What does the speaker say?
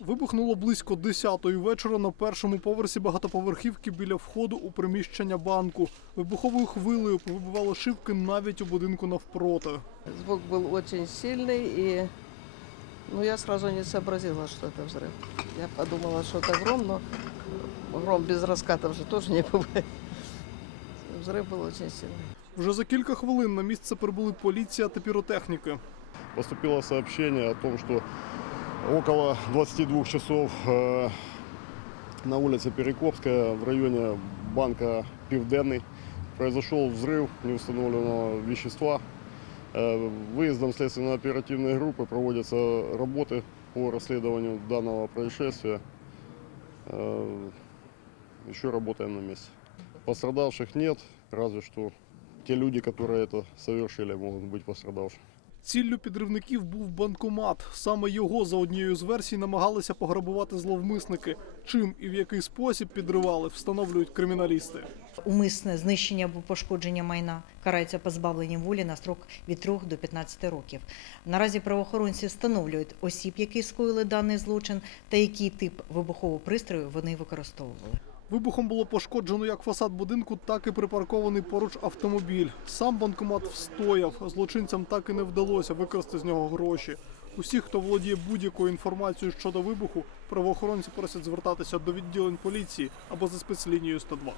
Вибухнуло близько 10-ї вечора на першому поверсі багатоповерхівки біля входу у приміщення банку. Вибуховою хвилею вибивало шибки навіть у будинку навпроти. Звук был очень сильный, и ну, я сразу не сообразила, что это взрыв. Я подумала, что это гром, но гром без раскатов же тоже не бывает. Взрыв был очень сильный. Вже за кілька хвилин на місце прибули поліція та піротехніки. поступило сообщение о том, что около 22 часов на улице Перекопская в районе банка Пивденный произошел взрыв неустановленного вещества. Э, Выездом следственно-оперативной группы проводятся работы по расследованию данного происшествия. Э, Еще работаем на месте. Пострадавших нет, разве что те люди, которые это совершили, могут быть пострадавшими. Ціллю підривників був банкомат. Саме його за однією з версій намагалися пограбувати зловмисники. Чим і в який спосіб підривали, встановлюють криміналісти. Умисне знищення або пошкодження майна карається позбавленням волі на строк від 3 до 15 років. Наразі правоохоронці встановлюють осіб, які скоїли даний злочин, та який тип вибухового пристрою вони використовували. Вибухом було пошкоджено як фасад будинку, так і припаркований поруч автомобіль. Сам банкомат встояв. Злочинцям так і не вдалося викрасти з нього гроші. Усіх, хто володіє будь-якою інформацією щодо вибуху, правоохоронці просять звертатися до відділень поліції або за спецлінією 102.